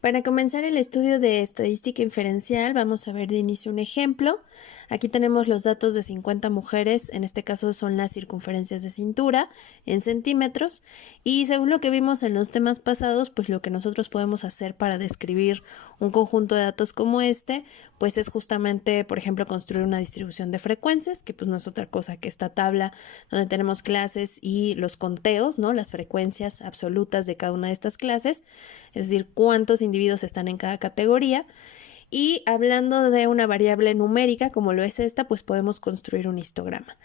Para comenzar el estudio de estadística inferencial, vamos a ver de inicio un ejemplo. Aquí tenemos los datos de 50 mujeres, en este caso son las circunferencias de cintura en centímetros, y según lo que vimos en los temas pasados, pues lo que nosotros podemos hacer para describir un conjunto de datos como este, pues es justamente, por ejemplo, construir una distribución de frecuencias, que pues no es otra cosa que esta tabla donde tenemos clases y los conteos, ¿no? Las frecuencias absolutas de cada una de estas clases, es decir, cuántos individuos están en cada categoría. Y hablando de una variable numérica, como lo es esta, pues podemos construir un histograma.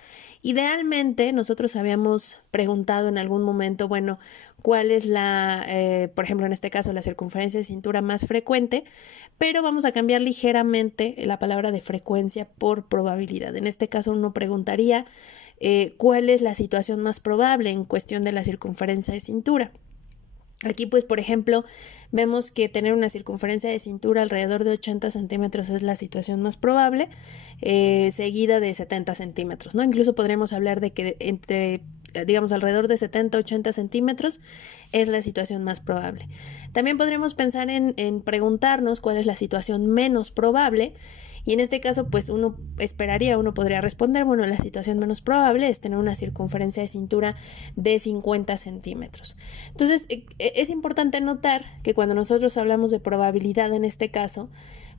Idealmente, nosotros habíamos preguntado en algún momento, bueno, cuál es por ejemplo, en este caso, la circunferencia de cintura más frecuente, pero vamos a cambiar ligeramente la palabra de frecuencia por probabilidad. En este caso, uno preguntaría cuál es la situación más probable en cuestión de la circunferencia de cintura. Aquí, pues, por ejemplo, vemos que tener una circunferencia de cintura alrededor de 80 centímetros es la situación más probable, seguida de 70 centímetros, ¿no? Incluso podríamos hablar de que digamos, alrededor de 70-80 centímetros es la situación más probable. También podríamos pensar en preguntarnos cuál es la situación menos probable. Y en este caso, pues uno podría responder, bueno, la situación menos probable es tener una circunferencia de cintura de 50 centímetros. Entonces, es importante notar que cuando nosotros hablamos de probabilidad en este caso,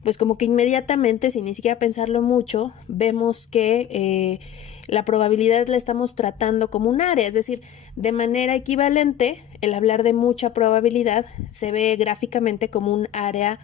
pues como que inmediatamente, sin ni siquiera pensarlo mucho, vemos que la probabilidad la estamos tratando como un área, es decir, de manera equivalente, el hablar de mucha probabilidad se ve gráficamente como un área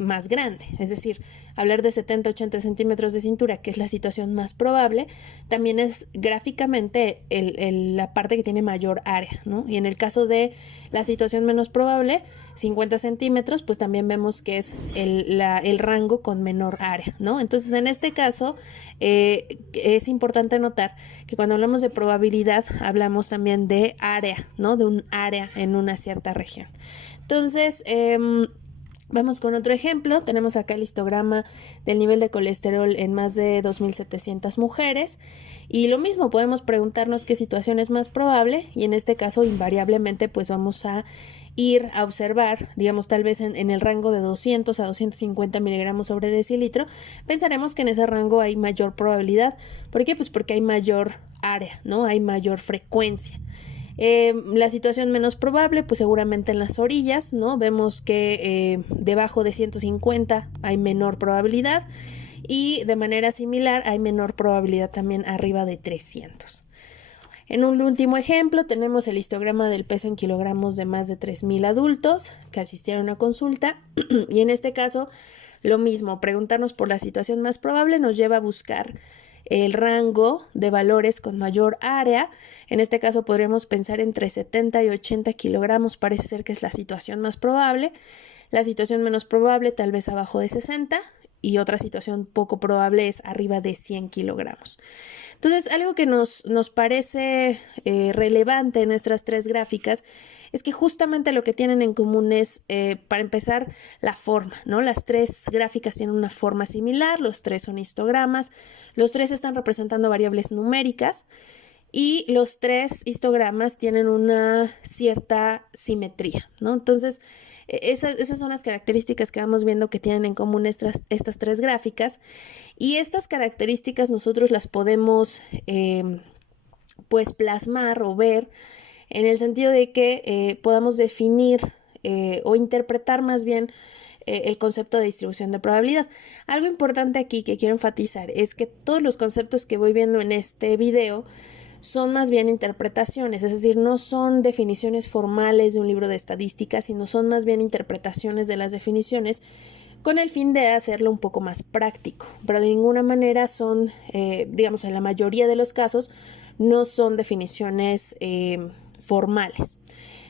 más grande, es decir, hablar de 70-80 centímetros de cintura, que es la situación más probable, también es gráficamente la parte que tiene mayor área, ¿no? Y en el caso de la situación menos probable, 50 centímetros, pues también vemos que es el rango con menor área, ¿no? Entonces, en este caso, es importante notar que cuando hablamos de probabilidad, hablamos también de área, ¿no? De un área en una cierta región. Entonces, vamos con otro ejemplo. Tenemos acá el histograma del nivel de colesterol en más de 2.700 mujeres. Y lo mismo, podemos preguntarnos qué situación es más probable. Y en este caso, invariablemente, pues vamos a ir a observar, digamos, tal vez en el rango de 200 a 250 miligramos sobre decilitro, pensaremos que en ese rango hay mayor probabilidad. ¿Por qué? Pues porque hay mayor área, ¿no? Hay mayor frecuencia. La situación menos probable, pues seguramente en las orillas, ¿no? Vemos que debajo de 150 hay menor probabilidad y de manera similar hay menor probabilidad también arriba de 300. En un último ejemplo tenemos el histograma del peso en kilogramos de más de 3.000 adultos que asistieron a consulta y en este caso lo mismo, preguntarnos por la situación más probable nos lleva a buscar el rango de valores con mayor área. En este caso podríamos pensar entre 70 y 80 kilogramos, parece ser que es la situación más probable. La situación menos probable tal vez abajo de 60 y otra situación poco probable es arriba de 100 kilogramos. Entonces, algo que nos parece relevante en nuestras tres gráficas es que justamente lo que tienen en común es, para empezar, la forma, ¿no? Las tres gráficas tienen una forma similar, los tres son histogramas, los tres están representando variables numéricas y los tres histogramas tienen una cierta simetría, ¿no? Entonces, esas son las características que vamos viendo que tienen en común estas tres gráficas y estas características nosotros las podemos pues plasmar o ver en el sentido de que podamos definir o interpretar más bien el concepto de distribución de probabilidad. Algo importante aquí que quiero enfatizar es que todos los conceptos que voy viendo en este video son más bien interpretaciones, es decir, no son definiciones formales de un libro de estadística, sino son más bien interpretaciones de las definiciones con el fin de hacerlo un poco más práctico, pero de ninguna manera son, digamos, en la mayoría de los casos, no son definiciones formales.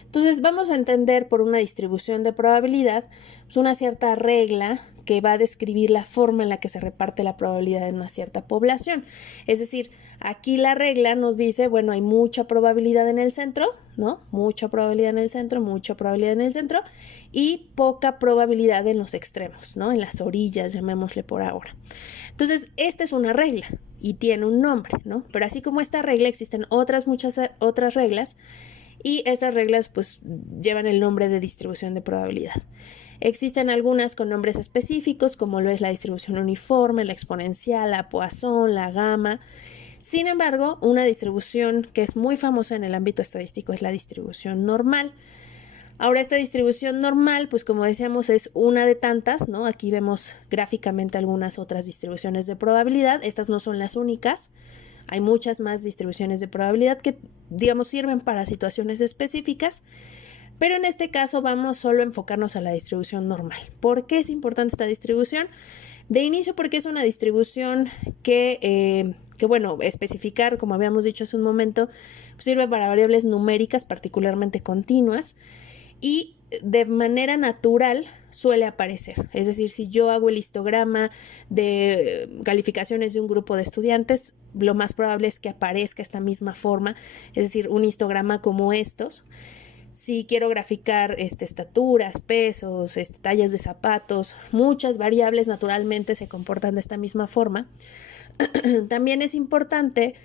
Entonces vamos a entender por una distribución de probabilidad pues una cierta regla que va a describir la forma en la que se reparte la probabilidad en una cierta población. Es decir, aquí la regla nos dice, bueno, hay mucha probabilidad en el centro, ¿no? Mucha probabilidad en el centro, mucha probabilidad en el centro y poca probabilidad en los extremos, ¿no? En las orillas, llamémosle por ahora. Entonces, esta es una regla y tiene un nombre, ¿no? Pero así como esta regla, existen muchas otras reglas y estas reglas pues llevan el nombre de distribución de probabilidad. Existen algunas con nombres específicos, como lo es la distribución uniforme, la exponencial, la Poisson, la gamma. Sin embargo, una distribución que es muy famosa en el ámbito estadístico es la distribución normal. Ahora, esta distribución normal, pues como decíamos, es una de tantas, ¿no? Aquí vemos gráficamente algunas otras distribuciones de probabilidad. Estas no son las únicas. Hay muchas más distribuciones de probabilidad que, digamos, sirven para situaciones específicas. Pero en este caso vamos solo a enfocarnos a la distribución normal. ¿Por qué es importante esta distribución? De inicio, porque es una distribución que bueno, especificar, como habíamos dicho hace un momento, sirve para variables numéricas particularmente continuas y de manera natural suele aparecer. Es decir, si yo hago el histograma de calificaciones de un grupo de estudiantes, lo más probable es que aparezca esta misma forma, es decir, un histograma como estos. Si quiero graficar estaturas, pesos, tallas de zapatos, muchas variables naturalmente se comportan de esta misma forma. También es importante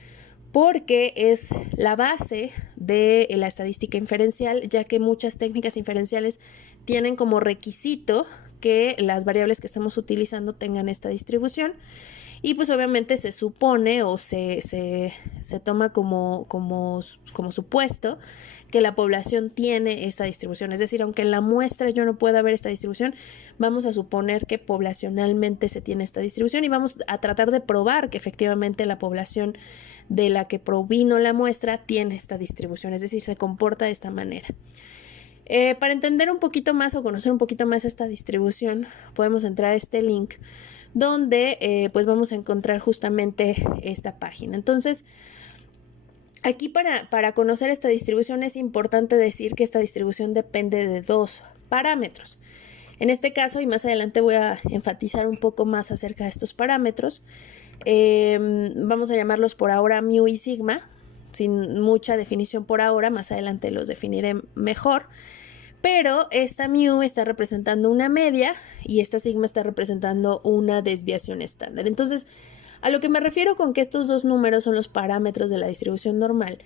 porque es la base de la estadística inferencial, ya que muchas técnicas inferenciales tienen como requisito que las variables que estamos utilizando tengan esta distribución. Y pues obviamente se supone o se toma como supuesto que la población tiene esta distribución. Es decir, aunque en la muestra yo no pueda ver esta distribución, vamos a suponer que poblacionalmente se tiene esta distribución y vamos a tratar de probar que efectivamente la población de la que provino la muestra tiene esta distribución, es decir, se comporta de esta manera. Para entender un poquito más o conocer un poquito más esta distribución, podemos entrar a este link donde pues vamos a encontrar justamente esta página. Entonces, aquí para conocer esta distribución es importante decir que esta distribución depende de dos parámetros. En este caso, y más adelante voy a enfatizar un poco más acerca de estos parámetros, vamos a llamarlos por ahora mu y sigma, sin mucha definición por ahora, más adelante los definiré mejor. Pero esta mu está representando una media y esta sigma está representando una desviación estándar. Entonces, a lo que me refiero con que estos dos números son los parámetros de la distribución normal,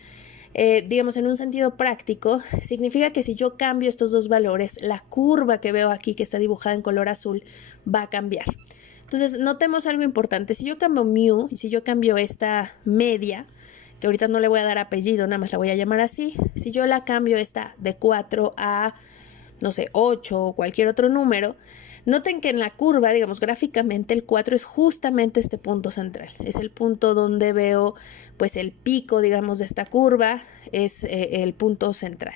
digamos en un sentido práctico, significa que si yo cambio estos dos valores, la curva que veo aquí que está dibujada en color azul va a cambiar. Entonces, notemos algo importante. Si yo cambio mu y si yo cambio esta media, que ahorita no le voy a dar apellido, nada más la voy a llamar así. Si yo la cambio esta de 4 a, no sé, 8 o cualquier otro número, noten que en la curva, digamos gráficamente, el 4 es justamente este punto central. Es el punto donde veo, pues, el pico, digamos, de esta curva, es el punto central.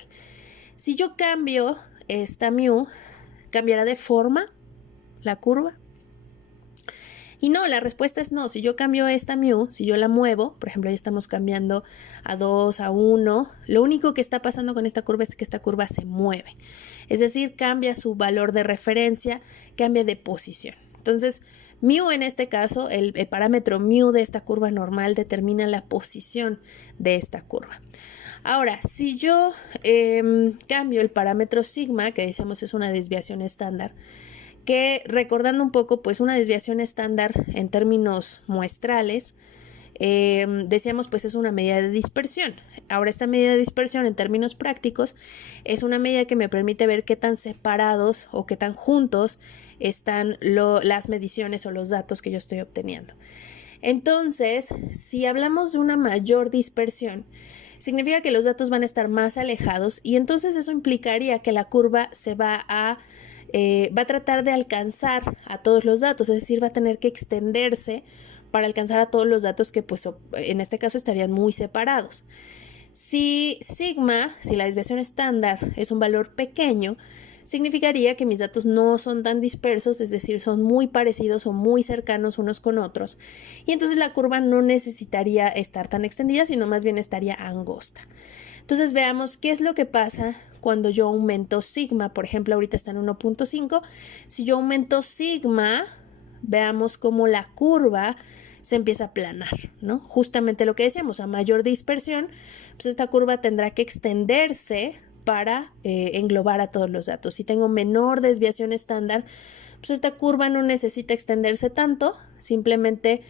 Si yo cambio esta mu, ¿cambiará de forma la curva? Y no, la respuesta es no. Si yo cambio esta mu, si yo la muevo, por ejemplo, ya estamos cambiando a 2, a 1, lo único que está pasando con esta curva es que esta curva se mueve. Es decir, cambia su valor de referencia, cambia de posición. Entonces, mu en este caso, el parámetro mu de esta curva normal determina la posición de esta curva. Ahora, si yo cambio el parámetro sigma, que decíamos es una desviación estándar, que recordando un poco, pues una desviación estándar en términos muestrales, decíamos pues es una medida de dispersión. Ahora esta medida de dispersión en términos prácticos es una medida que me permite ver qué tan separados o qué tan juntos están las mediciones o los datos que yo estoy obteniendo. Entonces, si hablamos de una mayor dispersión, significa que los datos van a estar más alejados y entonces eso implicaría que la curva se va a tratar de alcanzar a todos los datos, es decir, va a tener que extenderse para alcanzar a todos los datos que pues en este caso estarían muy separados. Si sigma, si la desviación estándar es un valor pequeño, significaría que mis datos no son tan dispersos, es decir, son muy parecidos o muy cercanos unos con otros, y entonces la curva no necesitaría estar tan extendida, sino más bien estaría angosta. Entonces veamos qué es lo que pasa cuando yo aumento sigma. Por ejemplo, ahorita está en 1.5. Si yo aumento sigma, veamos cómo la curva se empieza a aplanar, ¿no? Justamente lo que decíamos, a mayor dispersión, pues esta curva tendrá que extenderse para englobar a todos los datos. Si tengo menor desviación estándar, pues esta curva no necesita extenderse tanto, simplemente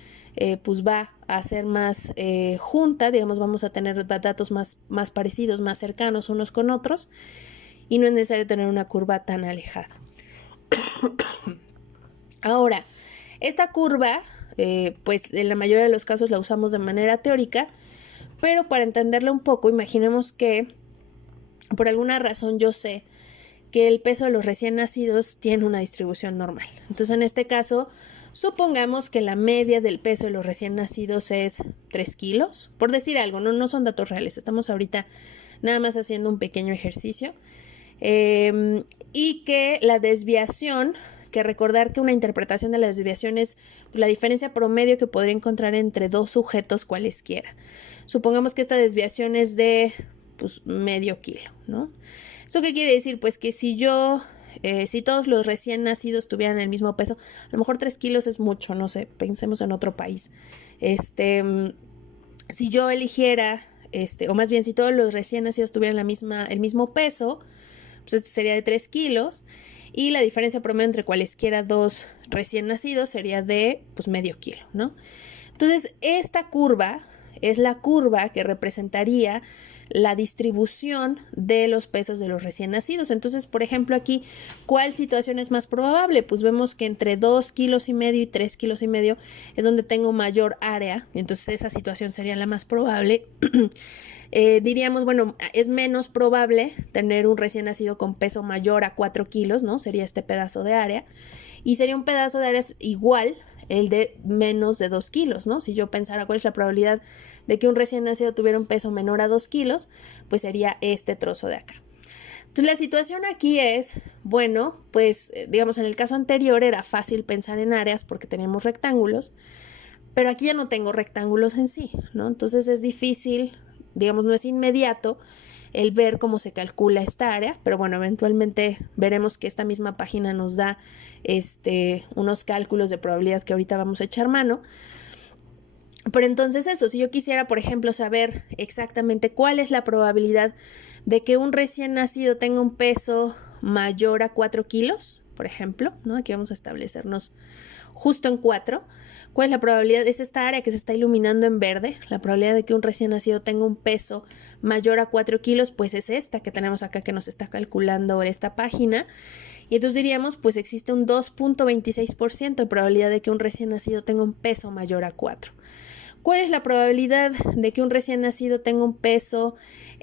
pues va a ser más junta, digamos, vamos a tener datos más parecidos, más cercanos unos con otros, y no es necesario tener una curva tan alejada. Ahora, esta curva, pues en la mayoría de los casos la usamos de manera teórica, pero para entenderla un poco, imaginemos que por alguna razón yo sé que el peso de los recién nacidos tiene una distribución normal. Entonces, en este caso, supongamos que la media del peso de los recién nacidos es 3 kilos, por decir algo, no son datos reales, estamos ahorita nada más haciendo un pequeño ejercicio, y que la desviación, que recordar que una interpretación de la desviación es la diferencia promedio que podría encontrar entre dos sujetos cualesquiera. Supongamos que esta desviación es de medio kilo, ¿no? ¿Eso qué quiere decir? Pues que si todos los recién nacidos tuvieran el mismo peso, a lo mejor 3 kilos es mucho, no sé, pensemos en otro país. Si yo eligiera, o más bien si todos los recién nacidos tuvieran el mismo peso, pues este sería de 3 kilos y la diferencia promedio entre cualesquiera dos recién nacidos sería de medio kilo, ¿no? Entonces, esta curva es la curva que representaría la distribución de los pesos de los recién nacidos. Entonces, por ejemplo, aquí, ¿cuál situación es más probable? Pues vemos que entre 2,5 kilos y 3,5 kilos es donde tengo mayor área, y entonces esa situación sería la más probable. Diríamos, bueno, es menos probable tener un recién nacido con peso mayor a 4 kilos, ¿no? Sería este pedazo de área. Y sería un pedazo de área igual el de menos de 2 kilos, ¿no? Si yo pensara cuál es la probabilidad de que un recién nacido tuviera un peso menor a 2 kilos, pues sería este trozo de acá. Entonces la situación aquí es, bueno, pues digamos en el caso anterior era fácil pensar en áreas porque teníamos rectángulos, pero aquí ya no tengo rectángulos en sí, ¿no? Entonces es difícil, digamos, no es inmediato el ver cómo se calcula esta área, pero bueno, eventualmente veremos que esta misma página nos da unos cálculos de probabilidad que ahorita vamos a echar mano. Pero entonces eso, si yo quisiera, por ejemplo, saber exactamente cuál es la probabilidad de que un recién nacido tenga un peso mayor a 4 kilos, por ejemplo, ¿no? Aquí vamos a establecernos justo en 4. ¿Cuál es la probabilidad? Es esta área que se está iluminando en verde. La probabilidad de que un recién nacido tenga un peso mayor a 4 kilos, pues es esta que tenemos acá que nos está calculando esta página. Y entonces diríamos, pues existe un 2.26% de probabilidad de que un recién nacido tenga un peso mayor a 4. ¿Cuál es la probabilidad de que un recién nacido tenga un peso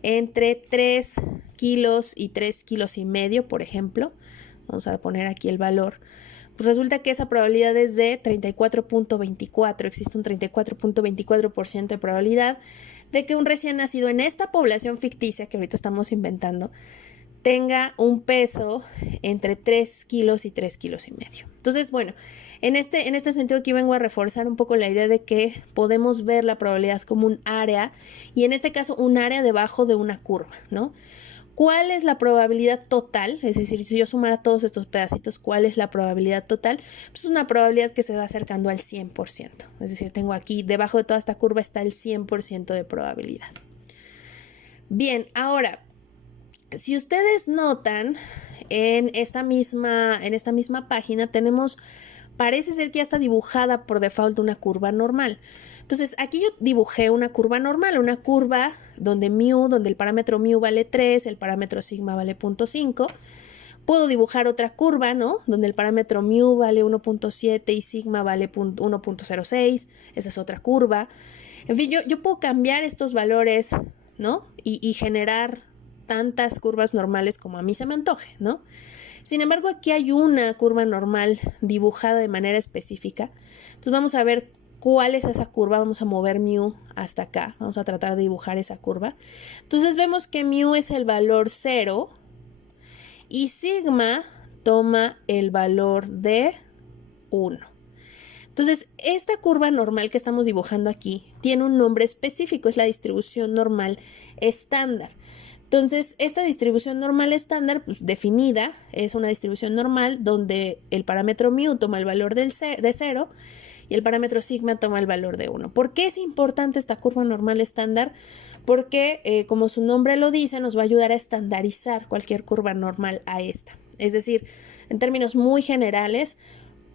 entre 3 kilos y 3 kilos y medio, por ejemplo? Vamos a poner aquí el valor. Pues resulta que esa probabilidad es de 34.24. Existe un 34.24% de probabilidad de que un recién nacido en esta población ficticia que ahorita estamos inventando tenga un peso entre 3 kilos y 3 kilos y medio. Entonces, bueno, en este sentido aquí vengo a reforzar un poco la idea de que podemos ver la probabilidad como un área y en este caso un área debajo de una curva, ¿no? ¿Cuál es la probabilidad total? Es decir, si yo sumara todos estos pedacitos, ¿cuál es la probabilidad total? Pues es una probabilidad que se va acercando al 100%. Es decir, tengo aquí, debajo de toda esta curva está el 100% de probabilidad. Bien, ahora, si ustedes notan, en esta misma página tenemos, parece ser que ya está dibujada por default una curva normal. Entonces, aquí yo dibujé una curva normal, una curva donde el parámetro mu vale 3, el parámetro sigma vale 0.5. Puedo dibujar otra curva, ¿no? Donde el parámetro mu vale 1.7 y sigma vale 1.06. Esa es otra curva. En fin, yo puedo cambiar estos valores, ¿no? Y generar tantas curvas normales como a mí se me antoje, ¿no? Sin embargo, aquí hay una curva normal dibujada de manera específica. Entonces vamos a ver cuál es esa curva. Vamos a mover mu hasta acá. Vamos a tratar de dibujar esa curva. Entonces vemos que mu es el valor 0 y sigma toma el valor de 1. Entonces, esta curva normal que estamos dibujando aquí tiene un nombre específico, es la distribución normal estándar. Entonces, esta distribución normal estándar, pues definida, es una distribución normal donde el parámetro mu toma el valor de 0 y el parámetro sigma toma el valor de 1. ¿Por qué es importante esta curva normal estándar? Porque, como su nombre lo dice, nos va a ayudar a estandarizar cualquier curva normal a esta. Es decir, en términos muy generales,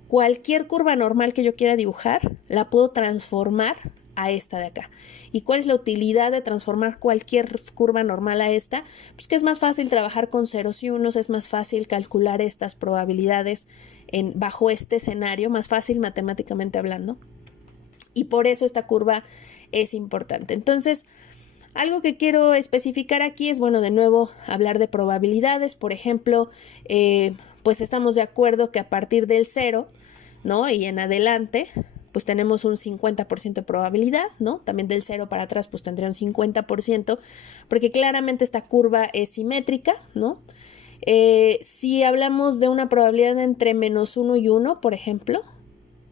cualquier curva normal que yo quiera dibujar, la puedo transformar a esta de acá. ¿Y cuál es la utilidad de transformar cualquier curva normal a esta? Pues que es más fácil trabajar con ceros y unos, es más fácil calcular estas probabilidades bajo este escenario, más fácil matemáticamente hablando. Y por eso esta curva es importante. Entonces, algo que quiero especificar aquí es, bueno, de nuevo hablar de probabilidades. Por ejemplo, pues estamos de acuerdo que a partir del 0, ¿no? Y en adelante, pues tenemos un 50% de probabilidad, ¿no? También del 0 para atrás, pues tendría un 50%, porque claramente esta curva es simétrica, ¿no? Si hablamos de una probabilidad entre -1 y 1, por ejemplo,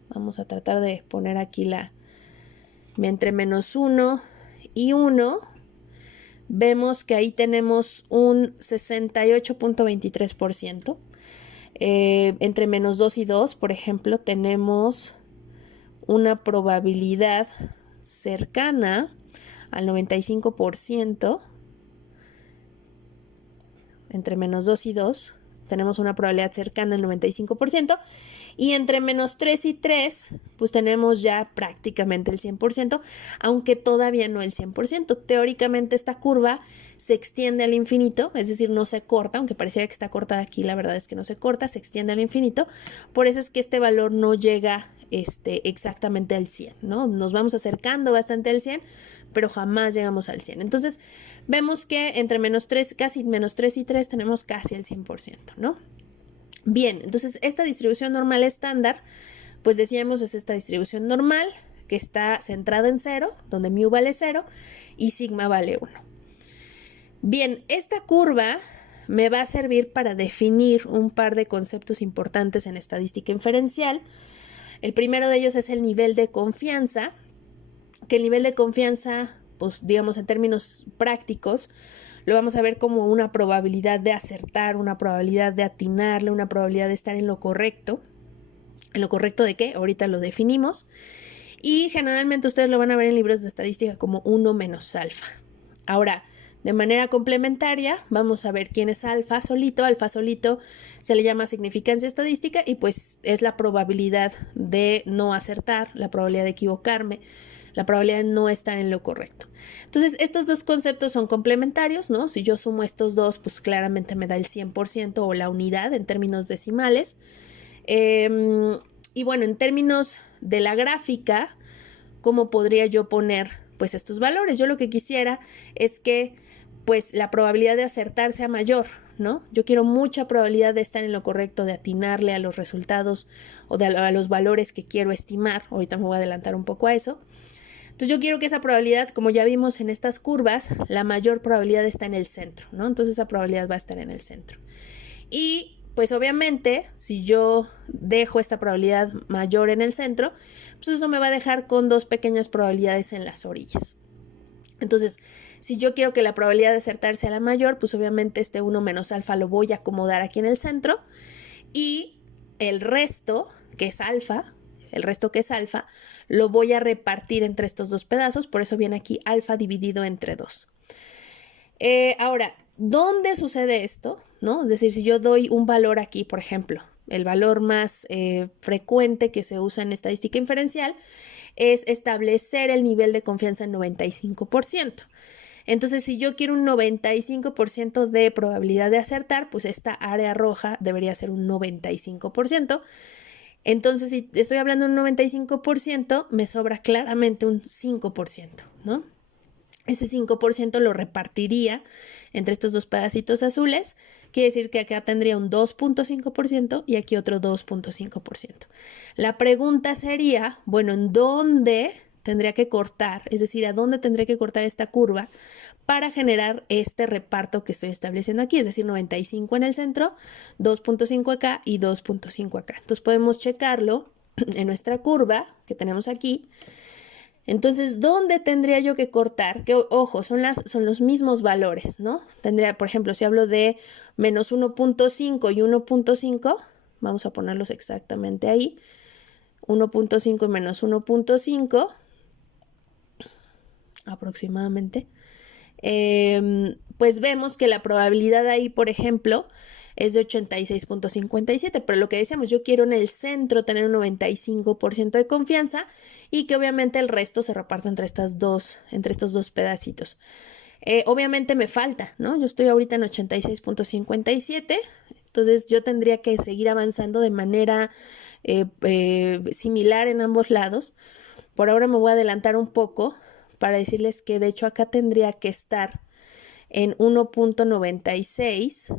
vamos a tratar de poner aquí entre -1 y 1, vemos que ahí tenemos un 68.23%. Entre -2 y 2, por ejemplo, tenemos una probabilidad cercana al 95%. Entre -2 y 2 tenemos una probabilidad cercana al 95%. Y entre -3 y 3, pues tenemos ya prácticamente el 100%, aunque todavía no el 100%. Teóricamente esta curva se extiende al infinito, es decir, no se corta, aunque pareciera que está cortada aquí, la verdad es que no se corta, se extiende al infinito. Por eso es que este valor no llega exactamente al 100, ¿no? Nos vamos acercando bastante al 100, pero jamás llegamos al 100. Entonces, vemos que entre -3, casi -3 y 3 tenemos casi el 100%, ¿no? Bien, entonces esta distribución normal estándar, pues decíamos es esta distribución normal que está centrada en 0, donde mu vale 0 y sigma vale 1. Bien, esta curva me va a servir para definir un par de conceptos importantes en estadística inferencial. El primero de ellos es el nivel de confianza, que el nivel de confianza, pues digamos en términos prácticos, lo vamos a ver como una probabilidad de acertar, una probabilidad de atinarle, una probabilidad de estar en lo correcto. ¿En lo correcto de qué? Ahorita lo definimos. Y generalmente ustedes lo van a ver en libros de estadística como 1 menos alfa. Ahora, de manera complementaria, vamos a ver quién es alfa solito. Alfa solito se le llama significancia estadística y pues es la probabilidad de no acertar, la probabilidad de equivocarme, la probabilidad de no estar en lo correcto. Entonces, estos dos conceptos son complementarios, ¿no? Si yo sumo estos dos, pues claramente me da el 100% o la unidad en términos decimales. Y bueno, en términos de la gráfica, ¿cómo podría yo poner pues estos valores? Yo lo que quisiera es que pues la probabilidad de acertar sea mayor, ¿no? Yo quiero mucha probabilidad de estar en lo correcto, de atinarle a los resultados o a los valores que quiero estimar. Ahorita me voy a adelantar un poco a eso. Entonces yo quiero que esa probabilidad, como ya vimos en estas curvas, la mayor probabilidad está en el centro, ¿no? Entonces esa probabilidad va a estar en el centro. Y pues obviamente, si yo dejo esta probabilidad mayor en el centro, pues eso me va a dejar con dos pequeñas probabilidades en las orillas. Entonces, si yo quiero que la probabilidad de acertar sea la mayor, pues obviamente este 1 menos alfa lo voy a acomodar aquí en el centro y el resto, que es alfa, lo voy a repartir entre estos dos pedazos, por eso viene aquí alfa dividido entre 2. Ahora, ¿dónde sucede esto? ¿No? Es decir, si yo doy un valor aquí, por ejemplo, el valor más frecuente que se usa en estadística inferencial es establecer el nivel de confianza en 95%. Entonces, si yo quiero un 95% de probabilidad de acertar, pues esta área roja debería ser un 95%. Entonces, si estoy hablando de un 95%, me sobra claramente un 5%, ¿no? Ese 5% lo repartiría entre estos dos pedacitos azules. Quiere decir que acá tendría un 2.5% y aquí otro 2.5%. La pregunta sería, bueno, ¿en dónde tendría que cortar? Es decir, ¿a dónde tendría que cortar esta curva para generar este reparto que estoy estableciendo aquí? Es decir, 95 en el centro, 2.5 acá y 2.5 acá. Entonces podemos checarlo en nuestra curva que tenemos aquí. Entonces, ¿dónde tendría yo que cortar? Que, ojo, son los mismos valores, ¿no? Tendría, por ejemplo, si hablo de menos 1.5 y 1.5, vamos a ponerlos exactamente ahí, 1.5 y menos 1.5, aproximadamente, pues vemos que la probabilidad ahí, por ejemplo, es de 86.57, pero lo que decíamos, yo quiero en el centro tener un 95% de confianza y que obviamente el resto se reparta entre estos dos pedacitos. Obviamente me falta, ¿no? Yo estoy ahorita en 86.57, entonces yo tendría que seguir avanzando de manera similar en ambos lados. Por ahora me voy a adelantar un poco para decirles que de hecho acá tendría que estar en 1.96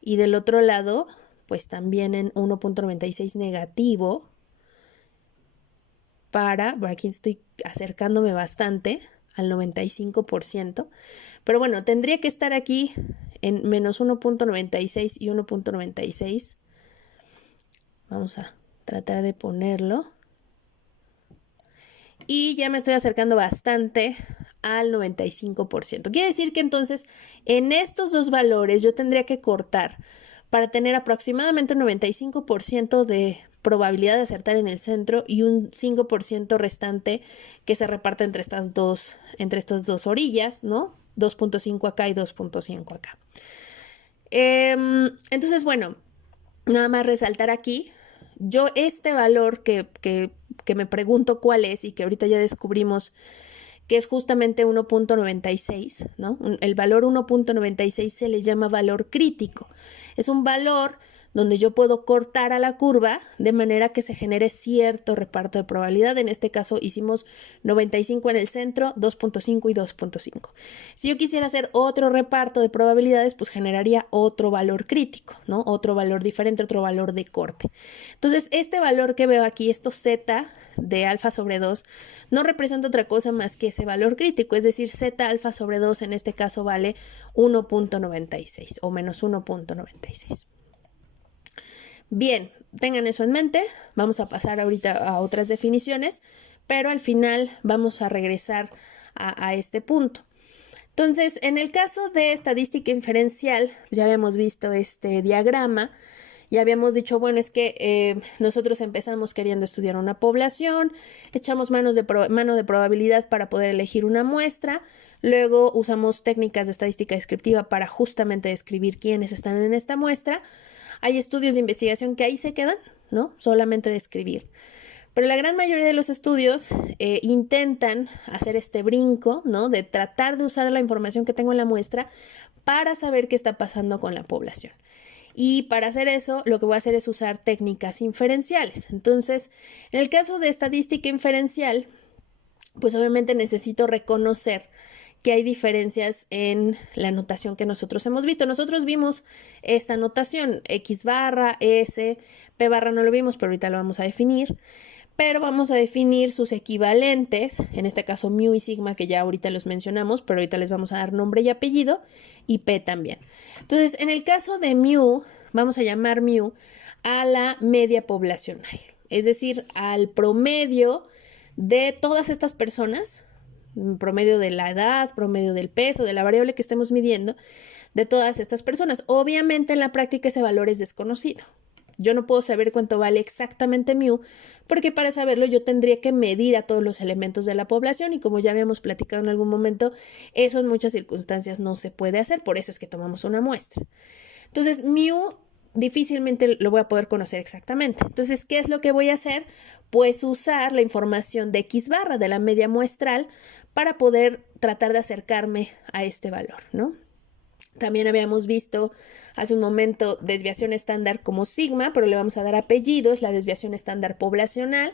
y del otro lado pues también en 1.96 negativo por aquí estoy acercándome bastante al 95%, pero bueno, tendría que estar aquí en menos 1.96 y 1.96. Vamos a tratar de ponerlo. Y ya me estoy acercando bastante al 95%. Quiere decir que entonces en estos dos valores yo tendría que cortar para tener aproximadamente un 95% de probabilidad de acertar en el centro y un 5% restante que se reparte entre estas dos orillas, ¿no? 2.5 acá y 2.5 acá. Entonces, bueno, nada más resaltar aquí, yo este valor que me pregunto cuál es y que ahorita ya descubrimos que es justamente 1.96, ¿no? El valor 1.96 se le llama valor crítico. Es un valor donde yo puedo cortar a la curva de manera que se genere cierto reparto de probabilidad. En este caso hicimos 95 en el centro, 2.5 y 2.5. Si yo quisiera hacer otro reparto de probabilidades, pues generaría otro valor crítico, ¿no? Otro valor diferente, otro valor de corte. Entonces, este valor que veo aquí, esto z de alfa sobre 2, no representa otra cosa más que ese valor crítico, es decir, z alfa sobre 2 en este caso vale 1.96 o menos 1.96. Bien, tengan eso en mente, vamos a pasar ahorita a otras definiciones, pero al final vamos a regresar a este punto. Entonces, en el caso de estadística inferencial, ya habíamos visto este diagrama, ya habíamos dicho, bueno, es que nosotros empezamos queriendo estudiar una población, echamos mano de probabilidad para poder elegir una muestra, luego usamos técnicas de estadística descriptiva para justamente describir quiénes están en esta muestra. Hay estudios de investigación que ahí se quedan, ¿no? Solamente describir. Pero la gran mayoría de los estudios intentan hacer este brinco, ¿no? De tratar de usar la información que tengo en la muestra para saber qué está pasando con la población. Y para hacer eso, lo que voy a hacer es usar técnicas inferenciales. Entonces, en el caso de estadística inferencial, pues obviamente necesito reconocer que hay diferencias en la notación que nosotros hemos visto. Nosotros vimos esta notación, X barra, S, P barra no lo vimos, pero ahorita lo vamos a definir. Pero vamos a definir sus equivalentes, en este caso mu y sigma, que ya ahorita los mencionamos, pero ahorita les vamos a dar nombre y apellido, y P también. Entonces, en el caso de mu, vamos a llamar mu a la media poblacional, es decir, al promedio de todas estas personas, promedio de la edad, promedio del peso, de la variable que estemos midiendo, de todas estas personas. Obviamente en la práctica ese valor es desconocido. Yo no puedo saber cuánto vale exactamente mu, porque para saberlo yo tendría que medir a todos los elementos de la población y como ya habíamos platicado en algún momento, eso en muchas circunstancias no se puede hacer, por eso es que tomamos una muestra. Entonces, mu difícilmente lo voy a poder conocer exactamente. Entonces, ¿qué es lo que voy a hacer? Pues usar la información de X barra, de la media muestral, para poder tratar de acercarme a este valor, ¿no? También habíamos visto hace un momento desviación estándar como sigma, pero le vamos a dar apellido, es la desviación estándar poblacional.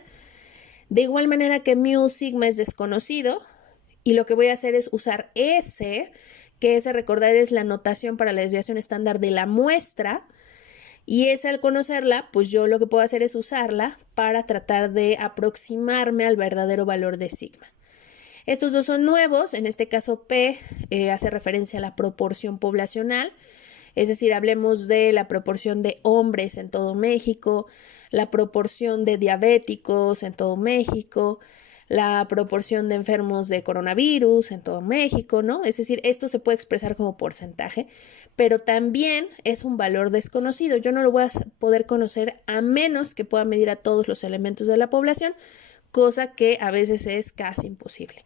De igual manera que mu sigma es desconocido y lo que voy a hacer es usar S, que ese recordar es la notación para la desviación estándar de la muestra. Y esa al conocerla, pues yo lo que puedo hacer es usarla para tratar de aproximarme al verdadero valor de sigma. Estos dos son nuevos, en este caso P hace referencia a la proporción poblacional, es decir, hablemos de la proporción de hombres en todo México, la proporción de diabéticos en todo México, la proporción de enfermos de coronavirus en todo México, ¿no? Es decir, esto se puede expresar como porcentaje, pero también es un valor desconocido. Yo no lo voy a poder conocer a menos que pueda medir a todos los elementos de la población, cosa que a veces es casi imposible.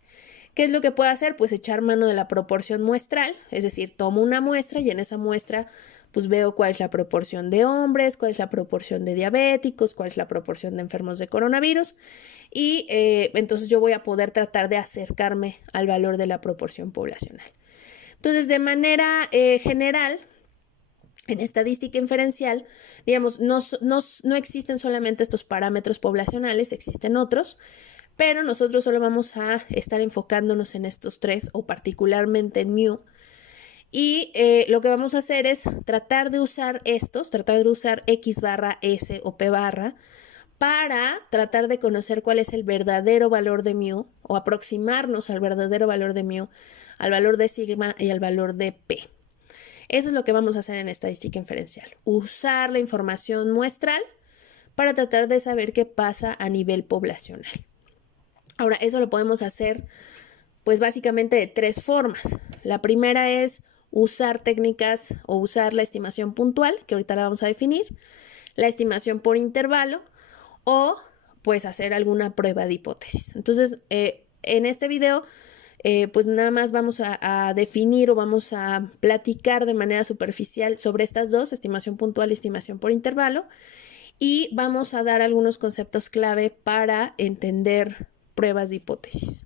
¿Qué es lo que puedo hacer? Pues echar mano de la proporción muestral, es decir, tomo una muestra y en esa muestra pues veo cuál es la proporción de hombres, cuál es la proporción de diabéticos, cuál es la proporción de enfermos de coronavirus y entonces yo voy a poder tratar de acercarme al valor de la proporción poblacional. Entonces, de manera general, en estadística inferencial, digamos, no existen solamente estos parámetros poblacionales, existen otros, pero nosotros solo vamos a estar enfocándonos en estos tres o particularmente en mu. Y lo que vamos a hacer es tratar de usar X barra, S o P barra para tratar de conocer cuál es el verdadero valor de mu o aproximarnos al verdadero valor de mu, al valor de sigma y al valor de P. Eso es lo que vamos a hacer en estadística inferencial, usar la información muestral para tratar de saber qué pasa a nivel poblacional. Ahora, eso lo podemos hacer pues básicamente de tres formas. La primera es usar técnicas o usar la estimación puntual, que ahorita la vamos a definir, la estimación por intervalo o pues hacer alguna prueba de hipótesis. Entonces, en este video pues nada más vamos a definir o vamos a platicar de manera superficial sobre estas dos, estimación puntual y estimación por intervalo, y vamos a dar algunos conceptos clave para entender pruebas de hipótesis.